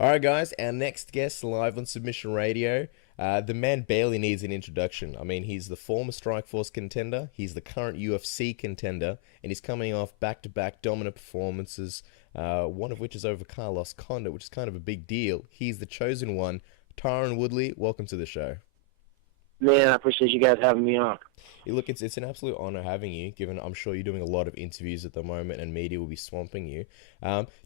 All right, guys, our next guest live on Submission Radio. The man barely needs an introduction. I mean, he's the former Strikeforce contender, he's the current UFC contender, and he's coming off back-to-back dominant performances, one of which is over Carlos Condit, which is kind of a big deal. He's the chosen one. Tyron Woodley, welcome to the show. Man, I appreciate you guys having me on. Hey, look, it's an absolute honor having you, given I'm sure you're doing a lot of interviews at the moment and media will be swamping you.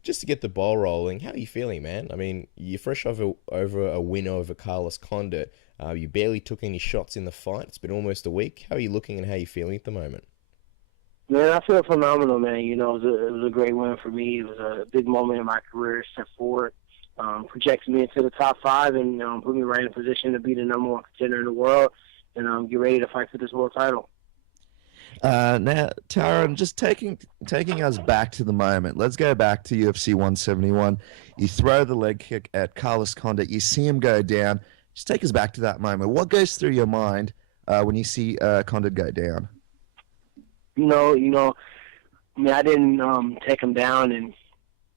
Just to get the ball rolling, how are you feeling, man? I mean, you're fresh over a win over Carlos Condit. You barely took any shots in the fight. It's been almost a week. How are you looking and how are you feeling at the moment? Man, I feel phenomenal, man. You know, it was a great win for me. It was a big moment in my career, step forward. Projects me into the top five and put me right in position to be the number one contender in the world and get ready to fight for this world title. Now, Tyron, just taking us back to the moment. Let's go back to UFC 171. You throw the leg kick at Carlos Condit. You see him go down. Just take us back to that moment. What goes through your mind when you see Condit go down? I mean, I didn't take him down and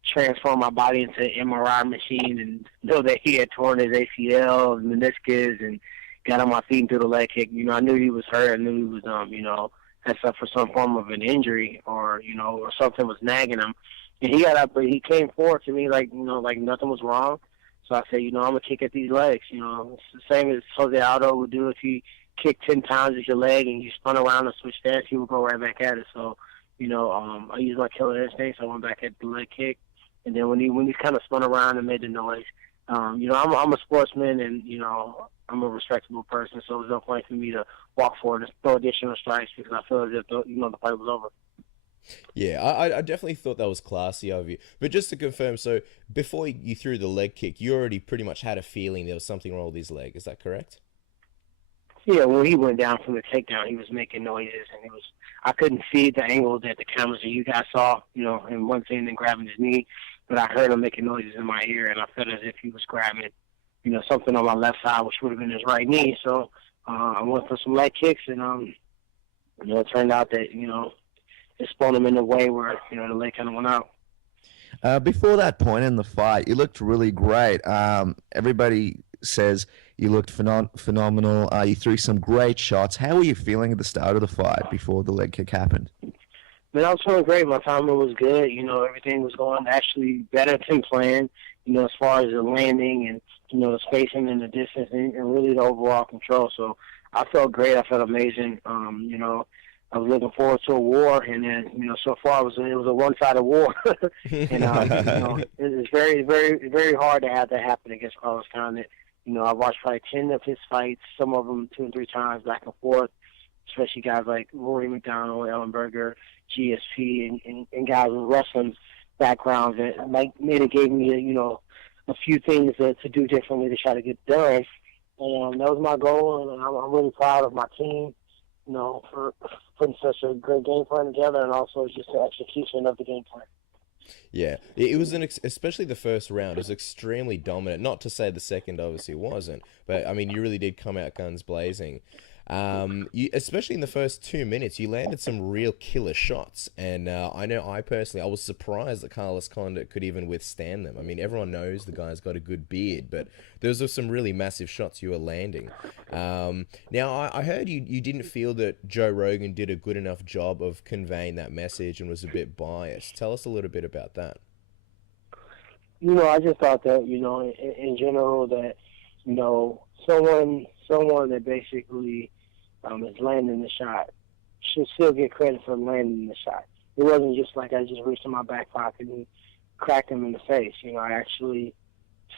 transform my body into an MRI machine and know that he had torn his ACL, meniscus, and got on my feet and threw the leg kick. You know, I knew he was hurt. I knew he was, had suffered some form of an injury or something was nagging him. And he got up, but he came forward to me like nothing was wrong. So I said, I'm going to kick at these legs. It's the same as Jose Aldo would do if he kicked 10 times at your leg and you spun around and switched stance, he would go right back at it. So, I used my killer instinct, so I went back at the leg kick. And then when he kind of spun around and made the noise, I'm a sportsman and I'm a respectable person, so it was no point for me to walk forward and throw additional strikes because I feel as if the fight was over. Yeah, I definitely thought that was classy of you. But just to confirm, so before you threw the leg kick, you already pretty much had a feeling there was something wrong with his leg. Is that correct? Yeah, when he went down from the takedown, he was making noises, and I couldn't see the angle that the cameras that you guys saw, and one thing then grabbing his knee, but I heard him making noises in my ear, and I felt as if he was grabbing, something on my left side, which would have been his right knee. So I went for some leg kicks, and it turned out that it spun him in a way where the leg kind of went out. Before that point in the fight, you looked really great. Everybody says you looked phenomenal. You threw some great shots. How were you feeling at the start of the fight before the leg kick happened? Man, I was feeling great. My timing was good. Everything was going actually better than planned, as far as the landing and, the spacing and the distance and really the overall control. So I felt great. I felt amazing. I was looking forward to a war, and then, so far it was a one-sided war. And, it's very, very, very hard to have that happen against Carlos Condit. I watched probably 10 of his fights, some of them 2 and 3 times, back and forth, especially guys like Rory McDonald, Ellenberger, GSP, and guys with wrestling backgrounds that made it gave me, a few things to do differently to try to get done. And that was my goal, and I'm really proud of my team, for putting such a great game plan together, and also just the execution of the game plan. Yeah, it was especially the first round. It was extremely dominant. Not to say the second obviously wasn't, but I mean you really did come out guns blazing. Especially in the first 2 minutes, you landed some real killer shots, and I know I was surprised that Carlos Condit could even withstand them. I mean, everyone knows the guy's got a good beard, but those are some really massive shots you were landing. Now, I heard you didn't feel that Joe Rogan did a good enough job of conveying that message and was a bit biased. Tell us a little bit about that. I just thought that, in general that, someone that basically is landing the shot should still get credit for landing the shot. It wasn't just like I just reached in my back pocket and cracked him in the face. I actually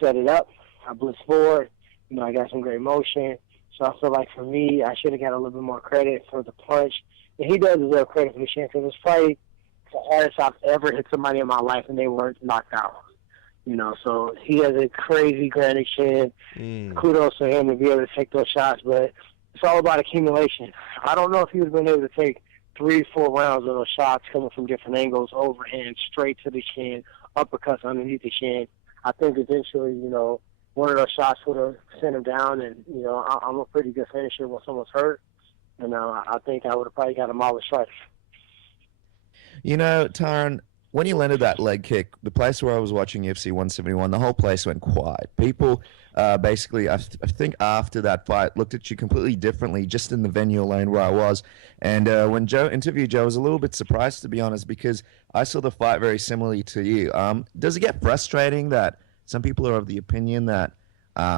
set it up. I blitzed forward. I got some great motion. So I feel like for me, I should have got a little bit more credit for the punch. And he does deserve credit for the chin because it's probably the hardest I've ever hit somebody in my life and they weren't knocked out. So he has a crazy granite chin. Kudos to him to be able to take those shots, but it's all about accumulation. I don't know if he would have been able to take 3-4 rounds of those shots coming from different angles, overhand, straight to the chin, uppercuts underneath the chin. I think eventually, one of those shots would have sent him down, and, I'm a pretty good finisher when someone's hurt, and I think I would have probably got him all the strikes. Tyron, when you landed that leg kick, the place where I was watching UFC 171, the whole place went quiet. People basically, I think after that fight, looked at you completely differently just in the venue alone where I was. And when Joe interviewed Joe, I was a little bit surprised, to be honest, because I saw the fight very similarly to you. Does it get frustrating that some people are of the opinion that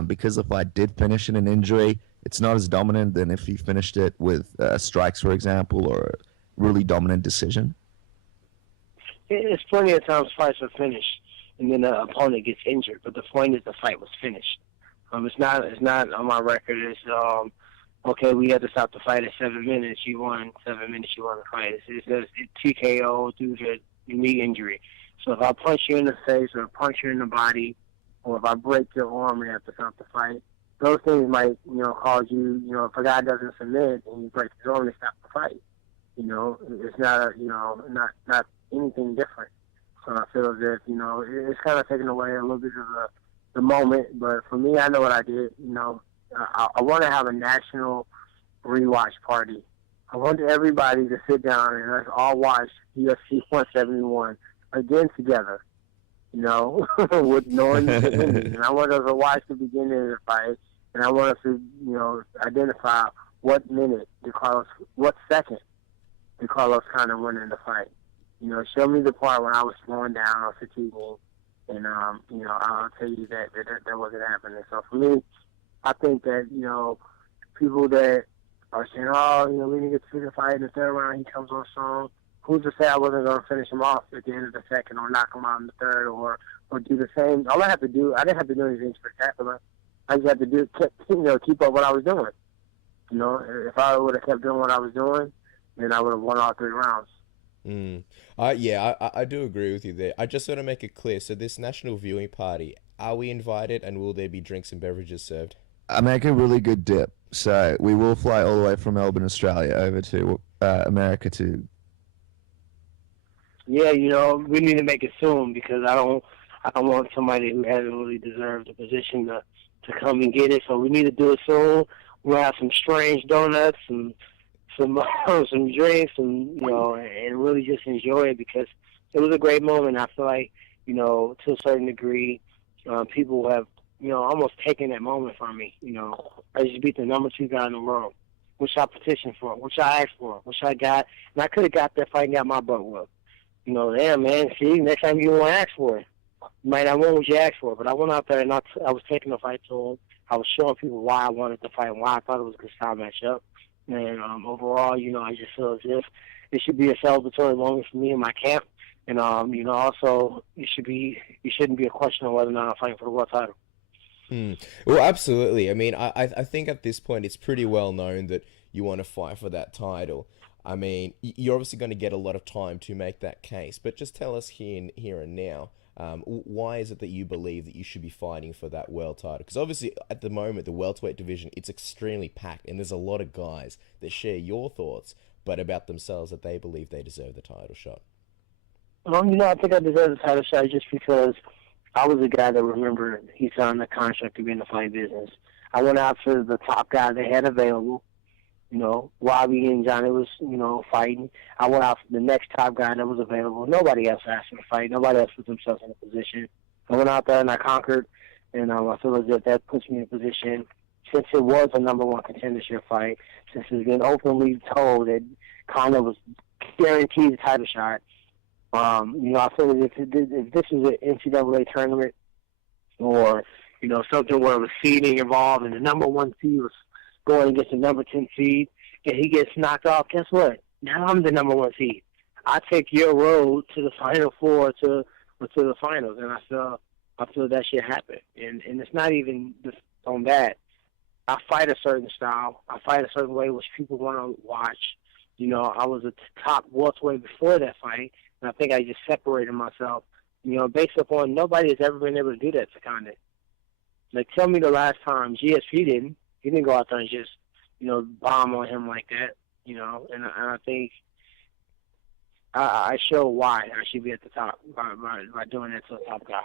because the fight did finish in an injury, it's not as dominant than if he finished it with strikes, for example, or a really dominant decision? It's plenty of times fights are finished and then the opponent gets injured, but the point is the fight was finished. It's not on my record. It's okay, we had to stop the fight at 7 minutes. You won 7 minutes. You won the fight. It's TKO due to knee injury. So if I punch you in the face or punch you in the body, or if I break your arm and have to stop the fight, those things might cause you. If a guy doesn't submit and you break his arm, to stop the fight. It's not not anything different. So I feel as if, it's kind of taken away a little bit of the moment. But for me, I know what I did. I want to have a national rewatch party. I want everybody to sit down and let's all watch UFC 171 again together, with knowing the ending. And I want us to watch the beginning of the fight, and I want us to, identify what second did Carlos kind of win in the fight. Show me the part when I was slowing down or fatiguing, and I'll tell you that wasn't happening. So for me, I think that people that are saying, we didn't get to see the fight in the third round, he comes on strong. Who's to say I wasn't going to finish him off at the end of the second, or knock him out in the third, or do the same? All I have to do, I didn't have to do anything spectacular. I just had to keep up what I was doing. If I would have kept doing what I was doing, then I would have won all 3 rounds. I do agree with you there. I just want to make it clear. So this national viewing party, are we invited, and will there be drinks and beverages served? I make a really good dip, so we will fly all the way from Melbourne, Australia, over to America to. Yeah, we need to make it soon, because I don't want somebody who hasn't really deserved the position to come and get it. So we need to do it soon. We'll have some strange donuts and some drinks, and and really just enjoy it, because it was a great moment. I feel like to a certain degree, people have almost taken that moment from me. I just beat the number 2 guy in the world, which I petitioned for, which I asked for, which I got, and I could have got that fight and got my butt whooped. Damn, man, see, next time you won't ask for it. You might not want what you asked for, but I went out there and I was taking the fight to him. I was showing people why I wanted to fight and why I thought it was a good style matchup. And overall, I just feel as if it should be a celebratory moment for me in my camp. And also it shouldn't be a question of whether or not I'm fighting for the world title. Well, absolutely. I mean, I think at this point it's pretty well known that you want to fight for that title. I mean, you're obviously going to get a lot of time to make that case, but just tell us here and now, why is it that you believe that you should be fighting for that world title? Because obviously at the moment, the welterweight division, it's extremely packed, and there's a lot of guys that share your thoughts, but about themselves, that they believe they deserve the title shot. Well, I think I deserve the title shot just because I was a guy that remembered he signed the contract to be in the fight business. I went out for the top guy they had available. Robbie and Johny was, fighting. I went out for the next top guy that was available. Nobody else asked for the fight. Nobody else put themselves in a position. I went out there and I conquered, and I feel as if that puts me in a position, since it was a number 1 contendership fight, since it's been openly told that Condit was guaranteed a title shot. I feel as if this is an NCAA tournament, or, something where it was seeding involved, and the number 1 seed was going against the number 10 seed, and he gets knocked off, guess what? Now I'm the number 1 seed. I take your road to the Final Four, to the finals, and I feel that should happen. And it's not even just on that. I fight a certain style. I fight a certain way which people want to watch. I was a top welterweight before that fight, and I think I just separated myself, based upon nobody has ever been able to do that to Condit. Like, tell me the last time. GSP didn't. He didn't go out there and just, bomb on him like that, and I think I show why I should be at the top by doing that to a top guy.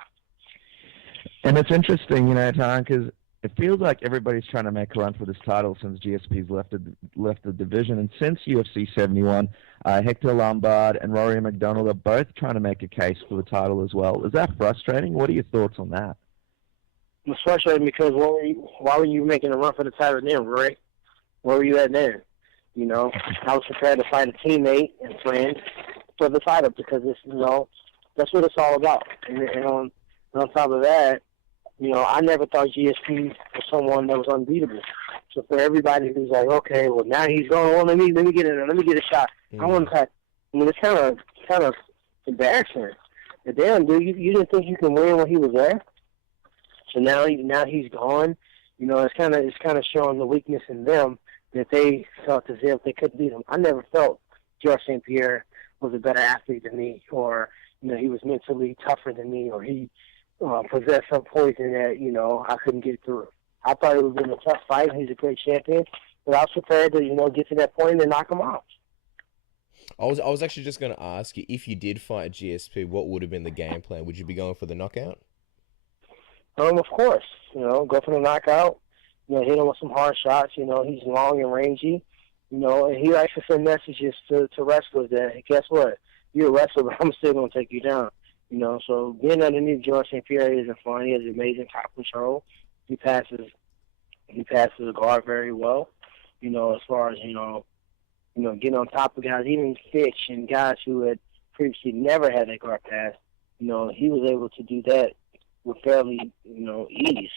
And it's interesting, Tyron, because it feels like everybody's trying to make a run for this title since GSP's left the division, and since UFC 71, Hector Lombard and Rory McDonald are both trying to make a case for the title as well. Is that frustrating? What are your thoughts on that? It's frustrating because why were you making a run for the title then, Rory? Where were you at then? You know, I was prepared to fight a teammate and friend for the title because it's, you know, that's what it's all about. And on top of that, you know, I never thought GSP was someone that was unbeatable. So for everybody who's like, okay, well now he's going, well let me get a shot. I want to. I mean, it's kind of embarrassing. But damn, dude, you didn't think you can win when he was there. So now he's gone. You know, it's kind of showing the weakness in them that they felt as if they could beat him. I never felt George St-Pierre was a better athlete than me, or you know he was mentally tougher than me, or he possessed some poison that, you know, I couldn't get through. I thought it would have been a tough fight. He's a great champion. But I was prepared to, you know, get to that point and knock him out. I was actually just going to ask you, if you did fight GSP, what would have been the game plan? Would you be going for the knockout? Of course. You know, go for the knockout. You know, hit him with some hard shots. You know, he's long and rangy. You know, and he likes to send messages to wrestlers that, hey, guess what? You're a wrestler, but I'm still going to take you down. You know, so being underneath George St-Pierre isn't fun. He has amazing top control. He passes the guard very well. You know, as far as, you know, getting on top of guys, even Fitch and guys who had previously never had that guard pass, you know, he was able to do that with fairly, you know, ease.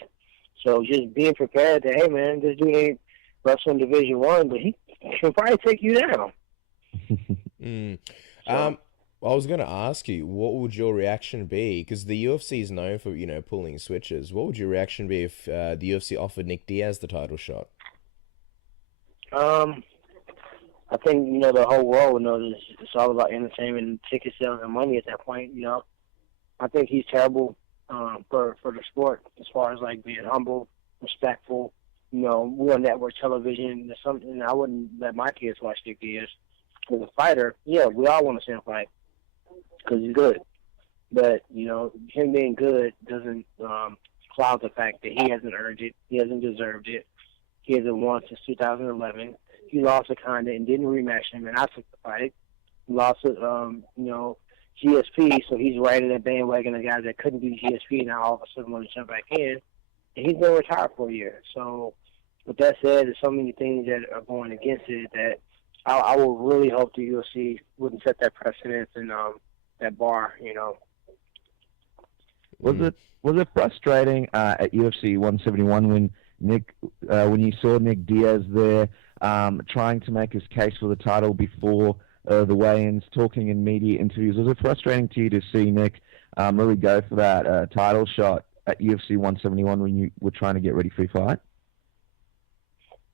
So just being prepared that, hey, man, this dude ain't wrestling Division I, but he can probably take you down. I was going to ask you, what would your reaction be? Because the UFC is known for, you know, pulling switches. What would your reaction be if the UFC offered Nick Diaz the title shot? I think, you know, the whole world would know that it's all about entertainment and ticket sales and money at that point, you know. I think he's terrible for the sport as far as, like, being humble, respectful. You know, we're on network television. There's something I wouldn't let my kids watch Nick Diaz. As a fighter, yeah, we all want to see him fight because he's good. But, you know, him being good doesn't cloud the fact that he hasn't earned it. He hasn't deserved it. He hasn't won since 2011. He lost to Condit and didn't rematch him, and I took the fight. He lost to, you know, GSP, so he's right in that bandwagon of guys that couldn't be GSP now all of a sudden want to jump back in. And he's been retired for a year. So with that said, there's so many things that are going against it that I will really hope the UFC wouldn't set that precedent and that bar, you know. Was it frustrating at UFC 171 when you saw Nick Diaz there trying to make his case for the title before the weigh-ins, talking in media interviews? Was it frustrating to you to see Nick really go for that title shot at UFC 171 when you were trying to get ready for your fight?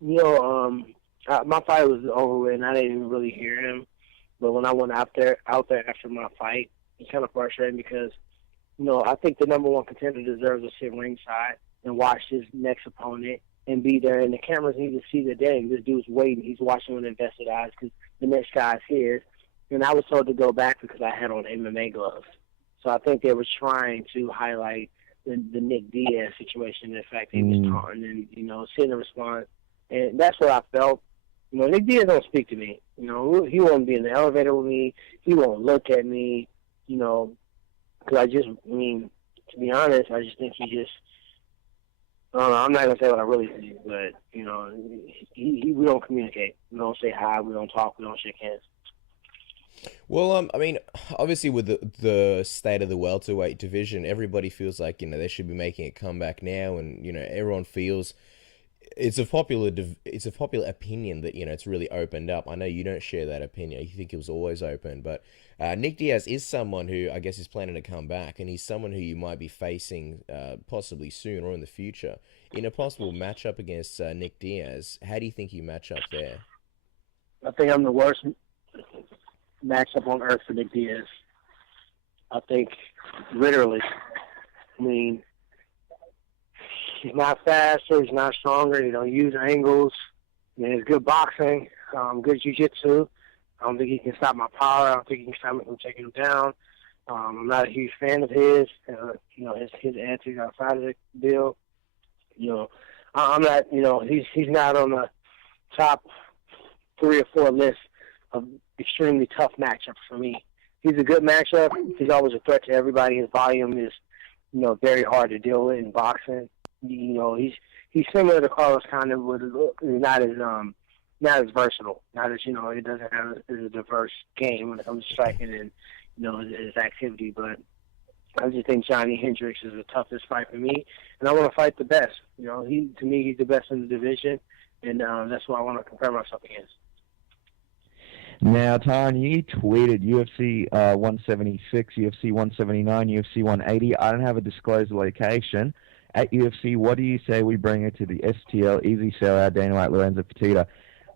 You know, my fight was over with, and I didn't even really hear him. But when I went out there after my fight, it's kind of frustrating because, you know, I think the number one contender deserves to sit ringside and watch his next opponent and be there. And the cameras need to see that, dang, this dude's waiting. He's watching with invested eyes because the next guy's his. And I was told to go back because I had on MMA gloves. So I think they were trying to highlight the Nick Diaz situation, the fact that he was taunting and, you know, seeing the response. And that's what I felt. You know, Nick Diaz don't speak to me. You know, he won't be in the elevator with me. He won't look at me, you know, because I mean, to be honest, I just think he just, I don't know, I'm not going to say what I really think, but, you know, we don't communicate. We don't say hi. We don't talk. We don't shake hands. Well, I mean, obviously with the state of the welterweight division, everybody feels like, you know, they should be making a comeback now, and, you know, everyone feels it's a popular opinion that, you know, it's really opened up. I know you don't share that opinion. You think it was always open, but Nick Diaz is someone who I guess is planning to come back, and he's someone who you might be facing possibly soon or in the future in a possible matchup against Nick Diaz. How do you think you match up there? I think I'm the worst matchup on earth for Nick Diaz. I think, literally, I mean, he's not faster, he's not stronger, he don't use angles. I mean, he's good boxing, good jiu-jitsu. I don't think he can stop my power. I don't think he can stop me from taking him down. I'm not a huge fan of his, you know, his antics outside of the deal. I'm not, he's not on the top 3 or 4 list of extremely tough matchups for me. He's a good matchup. He's always a threat to everybody. His volume is, very hard to deal with in boxing. He's similar to Carlos Condit, but not as versatile. Not as, he doesn't have a diverse game when it comes to striking and, his activity. But I just think Johny Hendricks is the toughest fight for me, and I want to fight the best. To me, he's the best in the division, and that's what I want to compare myself against. Now, Tyron, you tweeted UFC 176, UFC 179, UFC 180. I don't have a disclosed location. At UFC, what do you say we bring it to the STL, Easy Sellout, Dana White, Lorenzo Fertitta?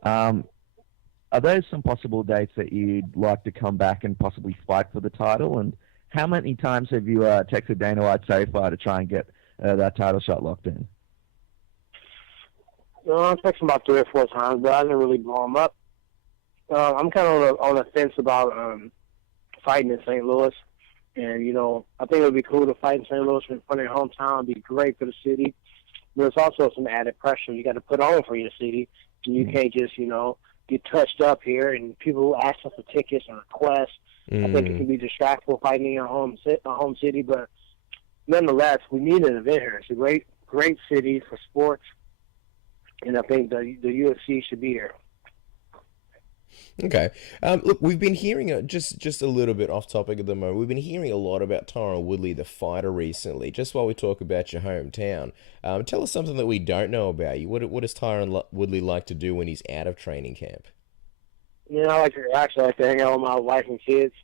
Are those some possible dates that you'd like to come back and possibly fight for the title? And how many times have you texted Dana White so far to try and get that title shot locked in? I've texted him about 3 or 4 times, but I didn't really blow him up. I'm kind of on the fence about fighting in St. Louis. And, I think it would be cool to fight in St. Louis in front of your hometown. It would be great for the city. But it's also some added pressure you got to put on for your city. And you can't just, get touched up here. And people who ask us for tickets and requests, I think it can be distractful fighting in your home city. But nonetheless, we need an event here. It's a great city for sports. And I think the UFC should be here. Okay. Look, we've been hearing, just a little bit off topic at the moment, we've been hearing a lot about Tyron Woodley, the fighter, recently. Just while we talk about your hometown, tell us something that we don't know about you. What does Tyron Woodley like to do when he's out of training camp? I like to hang out with my wife and kids.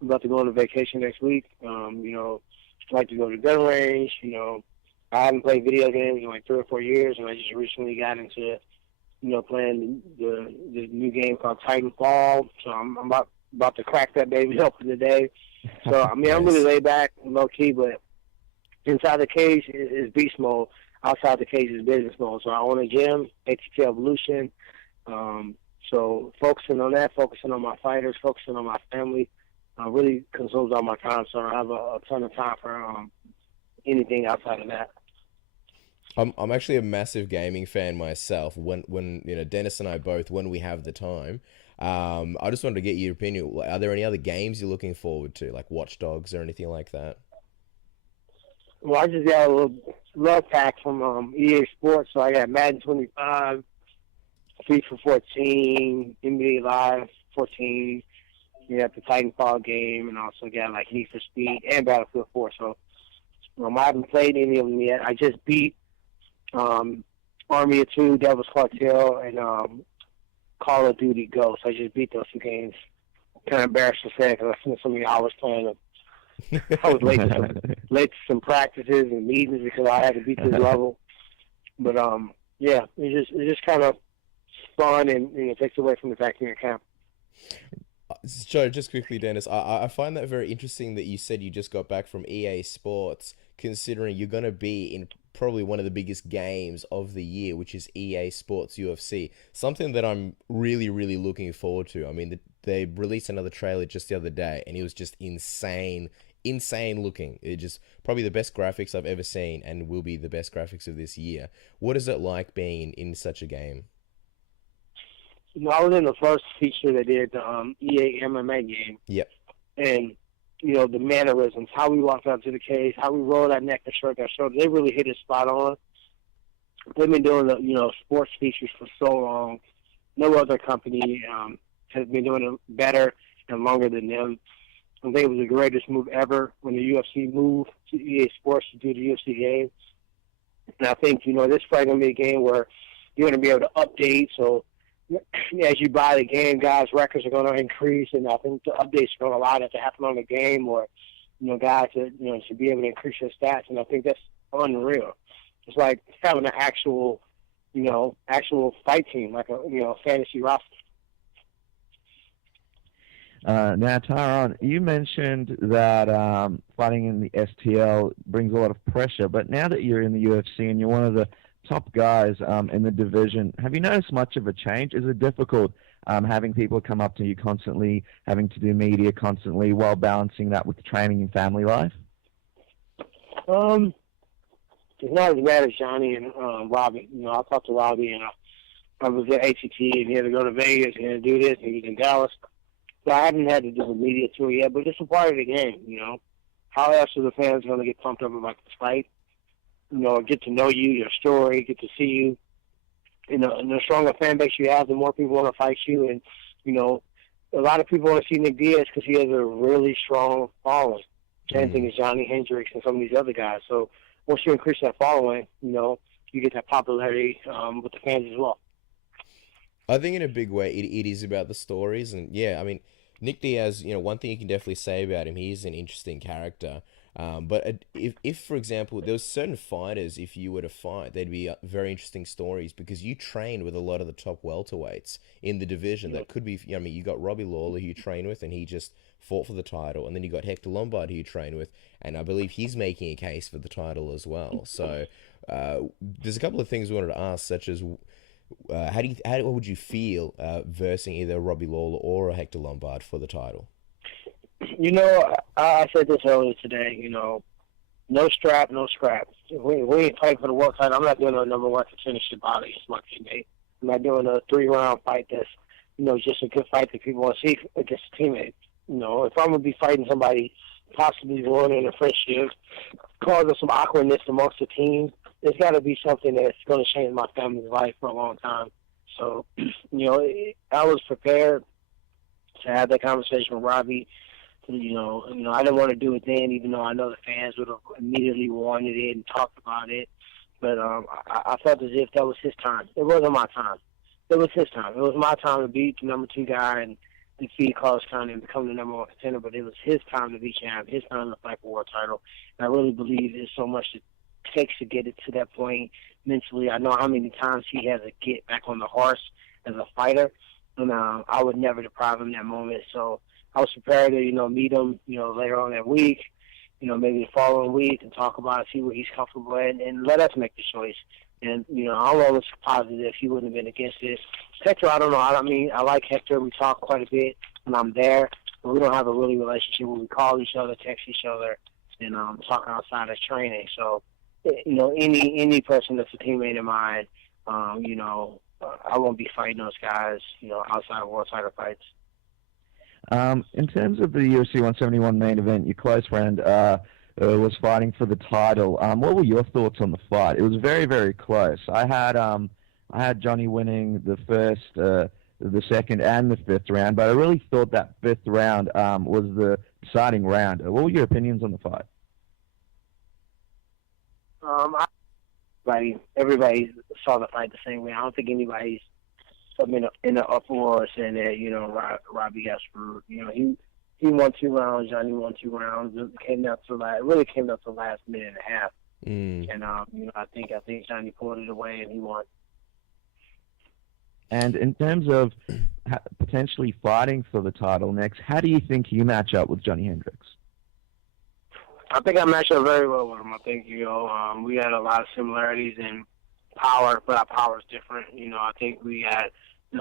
I'm about to go on a vacation next week. I like to go to the gun range. I haven't played video games in like 3 or 4 years, and I just recently got into playing the new game called Titanfall. So I'm about to crack that baby open today. So, I'm really laid back, low-key, but inside the cage is beast mode. Outside the cage is business mode. So I own a gym, ATT Evolution. So focusing on that, focusing on my fighters, focusing on my family, really consumes all my time. So I have a ton of time for anything outside of that. I'm actually a massive gaming fan myself. When Dennis and I both, when we have the time, I just wanted to get your opinion. Are there any other games you're looking forward to, like Watch Dogs or anything like that? Well, I just got a little love pack from EA Sports, so I got Madden 25, FIFA 14, NBA Live 14. You got the Titanfall game, and also got like Need for Speed and Battlefield 4. So I haven't played any of them yet. I just beat Army of Two, Devil's Cartel, and Call of Duty Ghost. I just beat those 2 games. Kind of embarrassed to say because I spent so many hours playing them. I was late to some practices and meetings because I had to beat this level. But it's just kind of fun and it takes away from the vacuum camp. So just quickly, Dennis, I find that very interesting that you said you just got back from EA Sports, considering you're going to be in probably one of the biggest games of the year, which is EA Sports UFC. Something that I'm really, really looking forward to. I mean, they released another trailer just the other day, and it was just insane looking. It just probably the best graphics I've ever seen, and will be the best graphics of this year. What is it like being in such a game? I was in the first feature they did, the EA MMA game. Yep. And the mannerisms, how we walk up to the cage, how we roll that neck and shrug that shoulder, they really hit it spot on. They've been doing the sports features for so long. No other company has been doing it better and longer than them. I think it was the greatest move ever when the UFC moved to EA Sports to do the UFC game. And I think, this is probably going to be a game where you're going to be able to update. So as you buy the game, guys' records are going to increase, and I think the updates are going to allow that to happen on the game, or guys to should be able to increase your stats, and I think that's unreal. It's like having an actual fight team, like a fantasy roster. Now, Tyron, you mentioned that fighting in the STL brings a lot of pressure, but now that you're in the UFC and you're one of the top guys in the division, have you noticed much of a change? Is it difficult having people come up to you constantly, having to do media constantly, while balancing that with training and family life? it's not as bad as Johnny and Robbie. You know, I talked to Robbie, and I was at ATT, and he had to go to Vegas, and he had to do this, and he was in Dallas. So I haven't had to do the media tour yet, but it's a part of the game, you know. How else are the fans going to get pumped up about this fight? You know, get to know you, your story, get to see you. You know, and the stronger fan base you have, the more people want to fight you. And, you know, a lot of people want to see Nick Diaz because he has a really strong following. Same thing as Johny Hendricks and some of these other guys. So once you increase that following, you know, you get that popularity with the fans as well. I think in a big way, it is about the stories. And, yeah, I mean, Nick Diaz, you know, one thing you can definitely say about him, he is an interesting character. But if, for example, there was certain fighters, if you were to fight, they'd be very interesting stories because you train with a lot of the top welterweights in the division. That could be, I mean, you got Robbie Lawler who you train with, and he just fought for the title. And then you got Hector Lombard who you train with, and I believe he's making a case for the title as well. So there's a couple of things we wanted to ask, such as how would you feel versing either Robbie Lawler or a Hector Lombard for the title? You know, I said this earlier today, you know, no strap, no scrap. We ain't fighting for the world title. I'm not doing a number one to finish the body. It's my teammate. I'm not doing a 3-round fight that's, you know, just a good fight that people want to see against a teammate. You know, if I'm going to be fighting somebody, possibly ruining a friendship, causing some awkwardness amongst the team, there's got to be something that's going to change my family's life for a long time. So, you know, I was prepared to have that conversation with Robbie. You know, I didn't want to do it then, even though I know the fans would have immediately wanted it and talked about it. But I felt as if that was his time. It wasn't my time. It was his time. It was my time to beat the number 2 guy and defeat Carlos Condit and become the number 1 contender. But it was his time to be champ, his time to fight for world title. And I really believe there's so much it takes to get it to that point mentally. I know how many times he had to get back on the horse as a fighter, and I would never deprive him that moment. So I was prepared to, you know, meet him, you know, later on that week, you know, maybe the following week and talk about it, see what he's comfortable at, and let us make the choice. And, you know, I'm always positive he wouldn't have been against it. Hector, I don't know. I like Hector. We talk quite a bit when I'm there, but we don't have a really relationship where we call each other, text each other, and talk outside of training. So, you know, any person that's a teammate of mine, you know, I won't be fighting those guys, you know, outside of world title fights. In terms of the UFC 171 main event, your close friend was fighting for the title. What were your thoughts on the fight? It was very, very close. I had Johnny winning the first, the second, and the 5th round, but I really thought that 5th round was the deciding round. What were your opinions on the fight? Everybody saw the fight the same way. I don't think anybody's in the uproar saying that, you know, Robbie got screwed. You know, he won 2 rounds, Johnny won 2 rounds. It really came down to the last minute and a half. And you know, I think Johnny pulled it away and he won. And in terms of potentially fighting for the title next, how do you think you match up with Johny Hendricks? I think I match up very well with him. I think, you know, we had a lot of similarities in power, but our power is different. You know, I think we had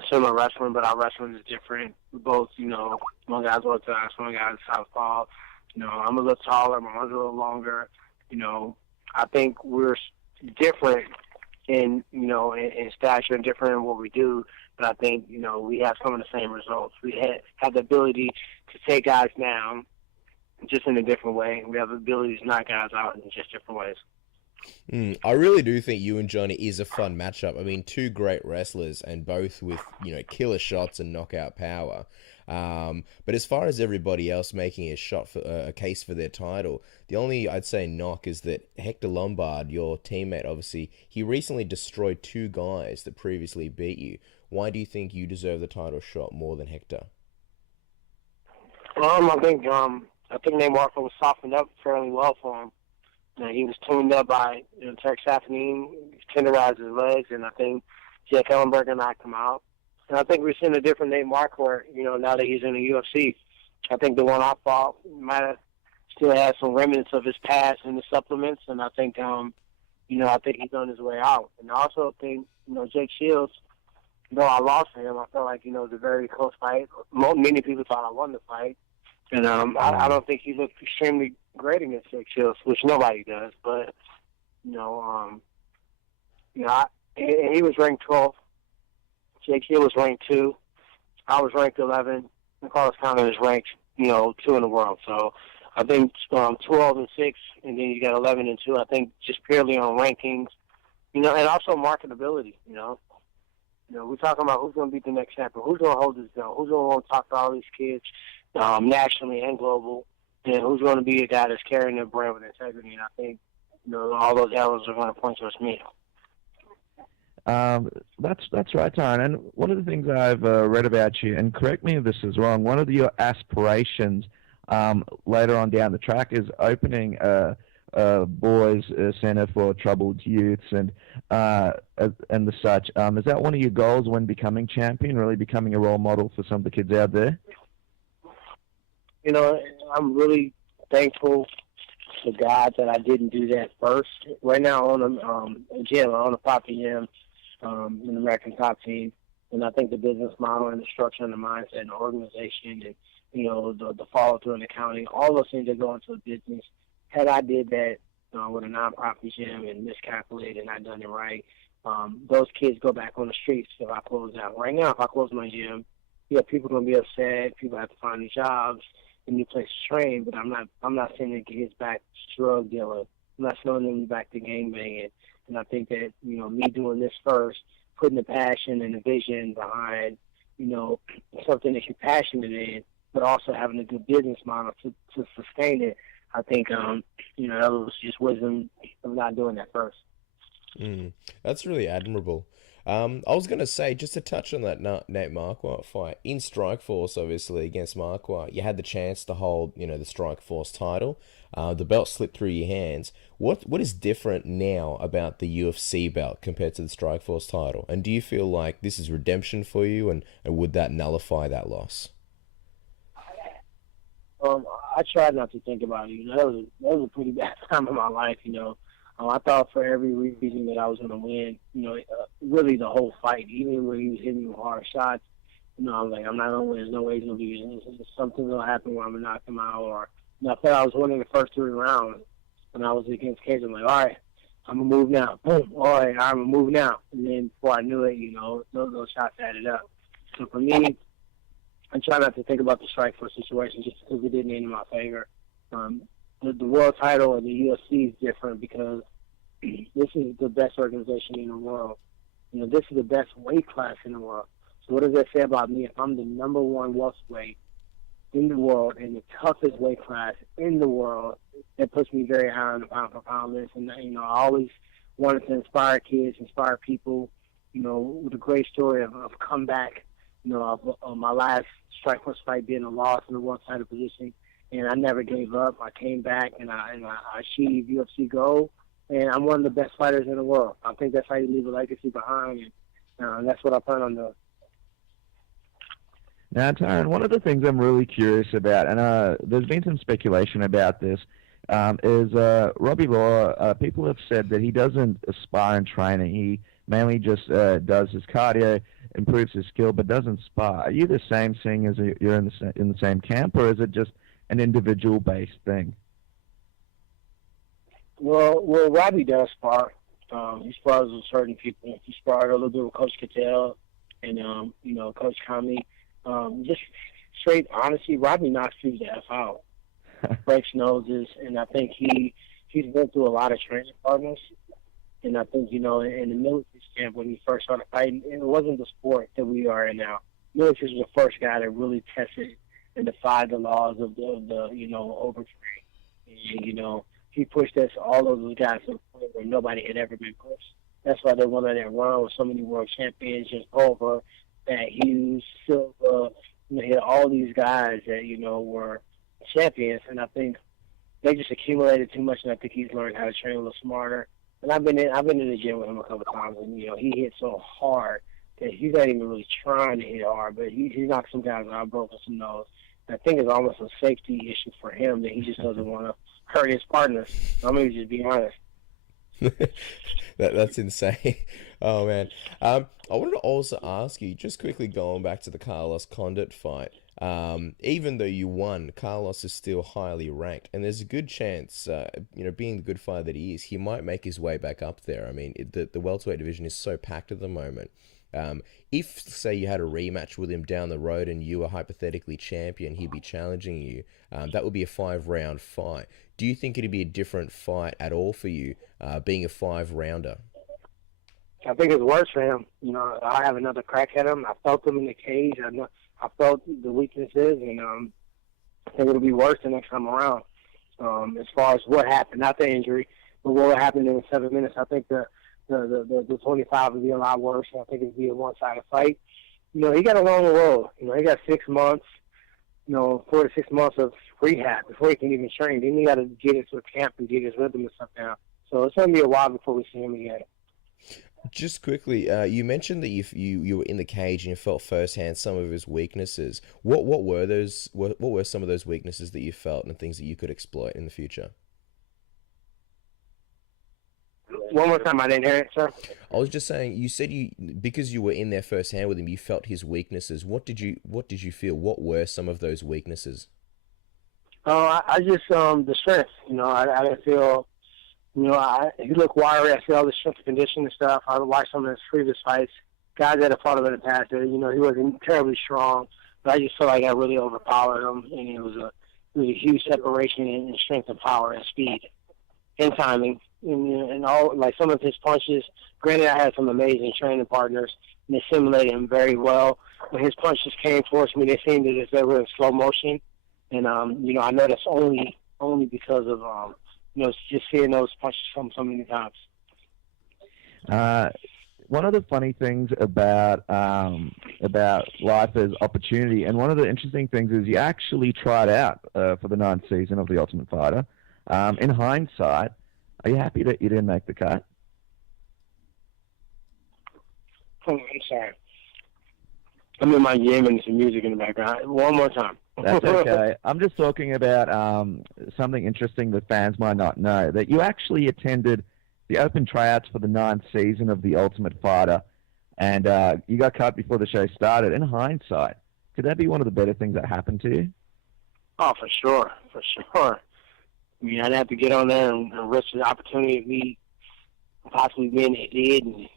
similar wrestling, but our wrestling is different. We both, you know, one guy's orthodox, one guy's southpaw. You know, I'm a little taller, my arms a little longer. You know, I think we're different in, you know, in stature and different in what we do, but I think, you know, we have some of the same results. We have the ability to take guys down just in a different way. We have the ability to knock guys out in just different ways. I really do think you and Johnny is a fun matchup. I mean, 2 great wrestlers and both with, you know, killer shots and knockout power. But as far as everybody else making a case for their title, the only, I'd say, knock is that Hector Lombard, your teammate, obviously, he recently destroyed 2 guys that previously beat you. Why do you think you deserve the title shot more than Hector? I think Neymar was softened up fairly well for him. You know, he was tuned up by, you know, Turk Safin, tenderized his legs, and I think Jack Ellenberger knocked him out. And I think we're seeing a different Neymar court, you know, now that he's in the UFC. I think the one I fought might have still had some remnants of his past in the supplements, and I think, you know, I think he's on his way out. And I also think, you know, Jake Shields, though I lost to him, I felt like, you know, it was a very close fight. Many people thought I won the fight. And I don't think he looked extremely great against Jake Shields, which nobody does. But, He was ranked 12th. Jake Hill was ranked 2. I was ranked 11. And Carlos Condit is ranked, 2 in the world. So I think 12 and 6, and then you got 11 and 2. I think just purely on rankings, and also marketability. We're talking about who's going to beat the next champion, who's going to hold this belt, who's going to want to talk to all these kids nationally and global, and who's going to be a guy that's carrying their brand with integrity. And I think, all those arrows are going to point towards me. That's right, Tyron. And one of the things I've read about you, and correct me if this is wrong, one of your aspirations later on down the track is opening a boys center for troubled youths and the such. Is that one of your goals when becoming champion, really becoming a role model for some of the kids out there? I'm really thankful to God that I didn't do that first. Right now I own a property gym in the American Top Team, and I think the business model and the structure and the mindset and the organization and the follow through and accounting, all those things that go into a business. Had I did that with a non-profit gym and miscalculated and not done it right, those kids go back on the streets if I close out. Right now, if I close my gym, people are gonna be upset. People have to find new jobs and new places to train. But I'm not sending the kids back to drug dealing. I'm not sending them back to gang banging. And I think that me doing this first, putting the passion and the vision behind something that you're passionate in, but also having a good business model to sustain it. I think that was just wisdom of not doing that first. That's really admirable. I was going to say, just to touch on that Nate Marquardt fight, in Strikeforce, obviously, against Marquardt, you had the chance to hold, the Strikeforce title. The belt slipped through your hands. What is different now about the UFC belt compared to the Strikeforce title? And do you feel like this is redemption for you, and would that nullify that loss? I tried not to think about it. That was a pretty bad time in my life. I thought for every reason that I was going to win. Really the whole fight, even when he was hitting me with hard shots. I was like, I'm not going to win. There's no way he's going to be. Something's going to happen where I'm going to knock him out. Or I thought I was winning the first 3 rounds, and I was against Cage. I'm like, all right, I'm going to move now. Boom. All right, I'm going to move now. And then before I knew it, those shots added up. So for me, I try not to think about the Strikeforce situation just because it didn't end in my favor. The world title of the UFC is different because this is the best organization in the world. This is the best weight class in the world. So what does that say about me? If I'm the number 1 welterweight in the world and the toughest weight class in the world, that puts me very high on the pound-for-pound list. And, I always wanted to inspire kids, inspire people, with a great story of comeback. Of my last Strikeforce fight being a loss in the world title position, and I never gave up. I came back and I achieved UFC gold, and I'm one of the best fighters in the world. I think that's how you leave a legacy behind, and that's what I plan on doing. Now, Tyron, one of the things I'm really curious about, and there's been some speculation about this, is Robbie Lawler. People have said that he doesn't aspire in training. He mainly just does his cardio, improves his skill, but doesn't spar. Are you the same thing as you're in the same camp, or is it just an individual-based thing? Well, Robbie does spar. He spars with certain people. He sparred a little bit with Coach Cattell and Coach Kami. Just straight honesty, Robbie knocks people the F out, breaks noses, and I think he's been through a lot of training partners. And I think, in the military camp, when he first started fighting, it wasn't the sport that we are in now. Military was the first guy that really tested and defied the laws of the overtrain. And, he pushed us, all of those guys, to the point where nobody had ever been pushed. That's why they won that run with so many world champions, just over that Hughes, Silva, he had all these guys that, were champions. And I think they just accumulated too much, and I think he's learned how to train a little smarter. And I've been in the gym with him a couple of times, and he hit so hard that he's not even really trying to hit hard, but he knocked some guys out, broken some nose. And I think it's almost a safety issue for him that he just doesn't want to hurt his partners. I'm gonna just be honest. That's insane. Oh man. I wanted to also ask you, just quickly going back to the Carlos Condit fight. Even though you won, Carlos is still highly ranked, and there's a good chance, being the good fighter that he is, he might make his way back up there. I mean, the welterweight division is so packed at the moment. If, say, you had a rematch with him down the road and you were hypothetically champion, he'd be challenging you. That would be a 5-round fight. Do you think it'd be a different fight at all for you, being a 5-rounder? I think it's worse for him. I have another crack at him. I felt him in the cage. I felt the weaknesses, and I think it'll be worse the next time around. As far as what happened, not the injury, but what happened in the 7 minutes, I think the 25 would be a lot worse. I think it'd be a one-sided fight. He got a long road. He got 6 months, 4 to 6 months of rehab before he can even train. Then he got to get into a camp and get his rhythm and stuff down. So it's going to be a while before we see him again. Just quickly, you mentioned that you were in the cage and you felt firsthand some of his weaknesses. What were those? What were some of those weaknesses that you felt and things that you could exploit in the future? One more time, I didn't hear it, sir. I was just saying, you said because you were in there firsthand with him, you felt his weaknesses. What did you feel? What were some of those weaknesses? I just the strength. I didn't feel. He looked wiry. I see all the strength and conditioning stuff. I watched some of his previous fights. Guys that have fought him in the past, he wasn't terribly strong, but I just felt like I really overpowered him, and it was a huge separation in strength and power and speed and timing. And all, like some of his punches, granted I had some amazing training partners, and they simulated him very well. When his punches came towards me, they seemed as if they were in slow motion. And, I know that's only because of, just seeing those punches come so many times. One of the funny things about life is opportunity, and one of the interesting things is you actually tried out for the 9th season of The Ultimate Fighter. In hindsight, are you happy that you didn't make the cut? Oh, I'm sorry. I'm in my gym and some music in the background. One more time. That's okay. I'm just talking about something interesting that fans might not know, that you actually attended the open tryouts for the 9th season of The Ultimate Fighter, and you got cut before the show started. In hindsight, could that be one of the better things that happened to you? Oh, for sure. For sure. I mean, I'd have to get on there and risk the opportunity of me possibly being hit and,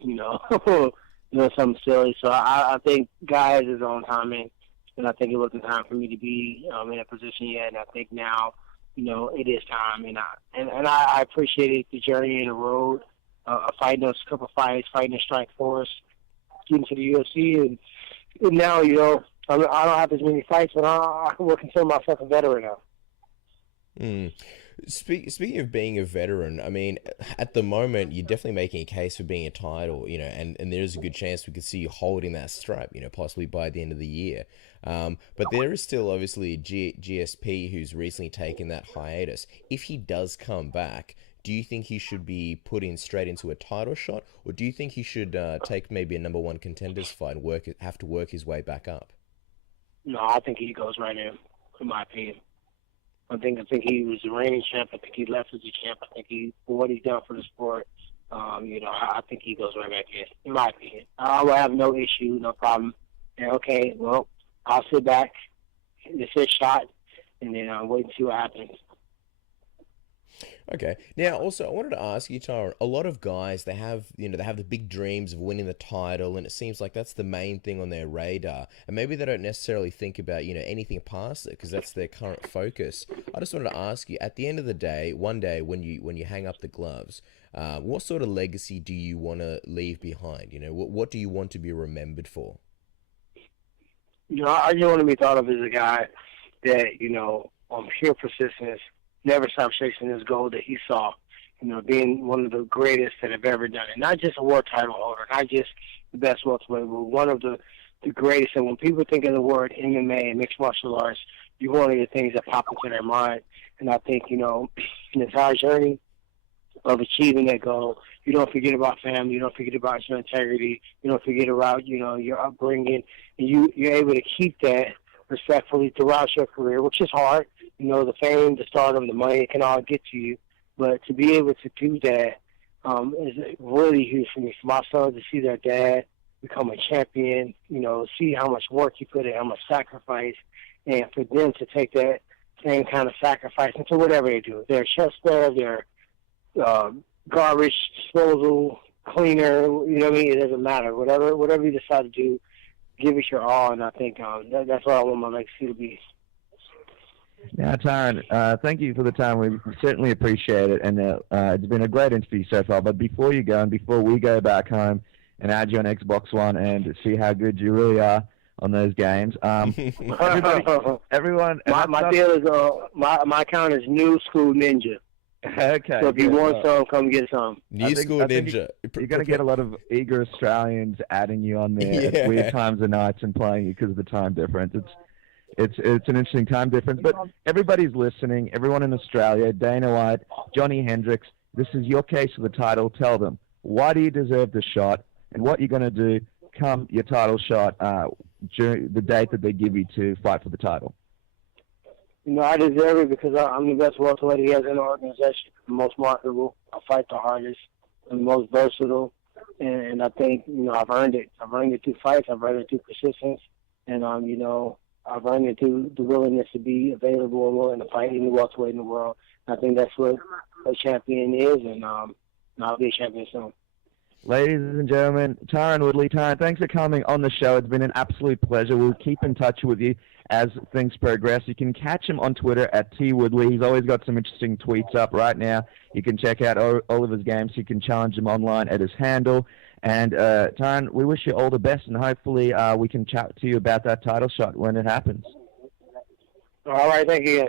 doing something silly. So I think God has his own timing, and I think it wasn't time for me to be in a position yet. And I think now, it is time. And I appreciated the journey and the road, fighting those couple of fights, fighting the Strike Force, getting to the UFC. And now, I don't have as many fights, but I will consider myself a veteran now. Speaking of being a veteran, I mean, at the moment, you're definitely making a case for being a title, and there's a good chance we could see you holding that strap, possibly by the end of the year. But there is still obviously GSP who's recently taken that hiatus. If he does come back, do you think he should be put in straight into a title shot, or do you think he should take maybe a number 1 contenders fight and have to work his way back up? No, I think he goes right in my opinion. I think he was the reigning champ. I think he left as a champ. I think for what he's done for the sport, I think he goes right back in my opinion. I will have no issue, no problem. And okay, well, I'll sit back, this is shot, and then I'll wait and see what happens. Okay. Now, also, I wanted to ask you, Tyron, a lot of guys, they have the big dreams of winning the title, and it seems like that's the main thing on their radar. And maybe they don't necessarily think about, anything past it because that's their current focus. I just wanted to ask you, at the end of the day, one day when you hang up the gloves, what sort of legacy do you want to leave behind? What do you want to be remembered for? I just want to be thought of as a guy that, on pure persistence, never stopped chasing his goal that he saw, being one of the greatest that have ever done it. Not just a world title holder, not just the best welterweight, but one of the greatest. And when people think of the word MMA and mixed martial arts, you're one of the things that pop into their mind. And I think, in the entire journey of achieving that goal, you don't forget about family, you don't forget about your integrity, you don't forget about, your upbringing, and you're able to keep that respectfully throughout your career, which is hard. The fame, the stardom, the money, it can all get to you. But to be able to do that is really huge for me. For my sons to see their dad, become a champion, see how much work you put in, how much sacrifice, and for them to take that same kind of sacrifice into whatever they do. If they're a chef stove, they're garbage disposal cleaner, you know what I mean? It doesn't matter. Whatever you decide to do, give it your all, and I think that's what I want my legacy to be. Now, Tyron, thank you for the time. We certainly appreciate it, and it's been a great interview so far. But before you go, and before we go back home and add you on Xbox One and see how good you really are on those games, everyone. My deal is my account is New School Ninja. Okay. So if you want some, come get some. New School Ninja. You're going to get a lot of eager Australians adding you on there at weird times of nights and playing you because of the time difference. It's an interesting time difference, but everybody's listening. Everyone in Australia, Dana White, Johny Hendricks, this is your case for the title. Tell them, why do you deserve the shot, and what you're going to do come your title shot during the date that they give you to fight for the title. I deserve it because I'm the best welterweight he has in the organization, the most marketable. I fight the hardest, the most versatile, and I think I've earned it. I've earned it through fights. I've earned it through persistence, and I've earned it through the willingness to be available and willing to fight any welterweight in the world. I think that's what a champion is, and I'll be a champion soon. Ladies and gentlemen, Tyron Woodley. Tyron, thanks for coming on the show. It's been an absolute pleasure. We'll keep in touch with you as things progress. You can catch him on Twitter at @TWoodley. He's always got some interesting tweets up right now. You can check out all of his games. You can challenge him online at his handle. And Tyron, we wish you all the best, and hopefully we can chat to you about that title shot when it happens. All right, thank you.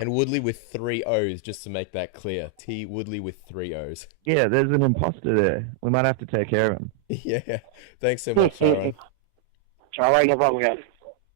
And Woodley with 3 O's, just to make that clear. T. Woodley with 3 O's. Yeah, there's an imposter there. We might have to take care of him. Yeah. Thanks so much, Tyron. All right, no problem, guys.